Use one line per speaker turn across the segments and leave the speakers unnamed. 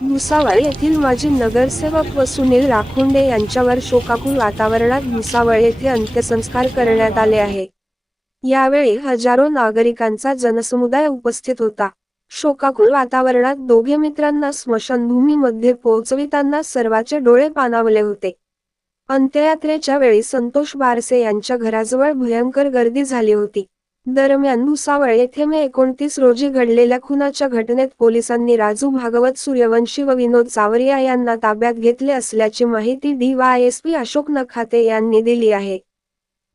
भुसावळ येथील माजी नगरसेवक व सुनील राखुंडे यांच्यावर शोकाकुल वातावरणात भुसावळ येथे अंत्यसंस्कार करण्यात आले आहे. यावेळी हजारो नागरिकांचा जनसमुदाय उपस्थित होता. शोकाकुल वातावरणात दोघे मित्रांना स्मशानभूमीमध्ये पोहोचविताना सर्वाचे डोळे पाणावले होते. अंत्ययात्रेच्या वेळी संतोष बारसे यांच्या घराजवळ भयंकर गर्दी झाली होती. दरम्यान भुसावळ येथे मे एकोणतीस रोजी घडलेल्या खुनाच्या घटनेत पोलिसांनी राजू भागवत सूर्यवंशी व विनोद सावरिया यांना ताब्यात घेतले असल्याची माहिती डीवायएसपी अशोक नखाते यांनी दिली आहे.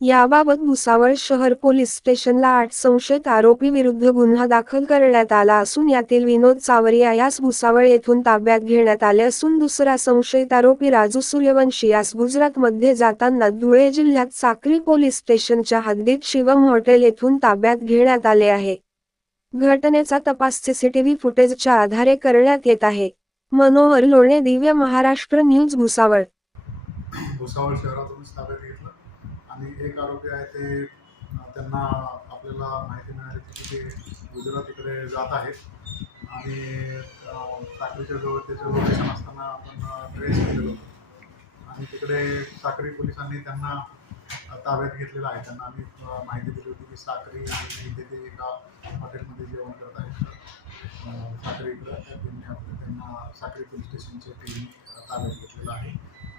याबाबत भुसावळ शहर पोलीस स्टेशनला आठ संशयित आरोपी विरुद्ध गुन्हा दाखल करण्यात आला असून यातील विनोद चावरिया यास भुसावळ येथून ताब्यात घेण्यात आले असून दुसरा संशयित आरोपी राजू सूर्यवंशी यास गुजरातमध्ये जाताना धुळे जिल्ह्यात साक्री पोलीस स्टेशनच्या हद्दीत शिवम हॉटेल येथून ताब्यात घेण्यात आले आहे. घटनेचा तपास सीसीटीव्ही फुटेजच्या आधारे करण्यात येत आहे. मनोहर लोणे दिव्य महाराष्ट्र न्यूज भुसावळ.
भुसावळ शहरातून ताब्यात घेतलं. आणि एक आरोपी आहे ते त्यांना आपल्याला माहिती मिळाली की ते गुजरातीकडे जात आहेत. आणि साखरीच्या जवळ त्याचं लोकेशन असताना आपण ट्रेस केलेलं होतं. आणि तिकडे साखरी पोलिसांनी त्यांना ताब्यात घेतलेलं आहे. त्यांना आम्ही माहिती दिली होती की साखरी इथे ते एका हॉटेलमध्ये जेवण करत आहेत. साखरी इकडं तर त्यांना साखरी पोलीस स्टेशनच्या टीमने ताब्यात घेतलेलं आहे.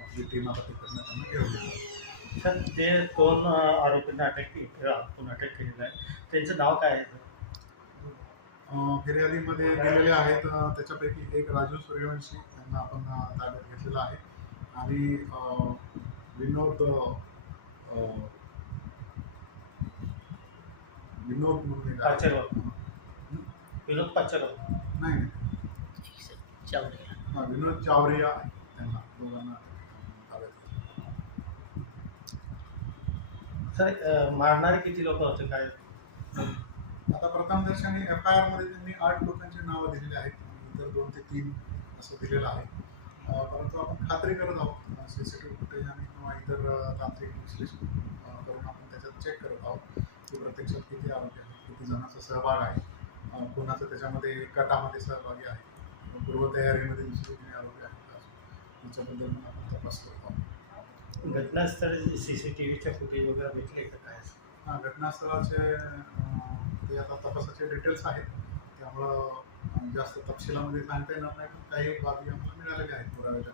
आपली टीम आता तिकडनं त्यांना घेऊन आहे
सर जे दोन आरोपींना अटक केली आपण अटक केलेलं आहे त्यांचं नाव काय आहे
फिर्यादीमध्ये दिलेले आहेत त्याच्यापैकी एक राजू सूर्यवंशी यांना आपण ताब्यात घेतलेला आहे आणि अं, विनोद अं, विनोद म्हणून एक आहे.
पाचेगाव. विनोद पाचेगाव
नाही नाही. हा, विनोद चावरिया त्यांना दोघांना ताब्यात घेतलं.
सर मारणारे किती लोक होते? काय?
आता प्रथम दर्शनी एफ आय आरमध्ये त्यांनी आठ लोकांची नावं दिलेली आहेत. इतर दोन ते तीन असं दिलेलं आहे. परंतु आपण खात्री करत आहोत. C C T V footage आणि किंवा इतर तांत्रिक विश्लेषण करून आपण त्याच्यात चेक करत आहोत. की प्रत्यक्षात किती आरोग्य आहे किती जणांचा सहभाग आहे कोणाचं त्याच्यामध्ये गटामध्ये सहभागी आहे पूर्वतयारीमध्ये दुसरे किती आरोग्य आहेत का? याच्याबद्दल आपण तपासतो. करत
सी सी टी व्हीच्या फुटेज वगैरे भेटले का काय?
हां घटनास्थळाचे ते आता तपासाचे डिटेल्स आहेत. त्यामुळं जास्त तपशिलामध्ये सांगता येणार नाही पण काही बाबी आम्हाला मिळालेल्या आहेत पुराव्याच्या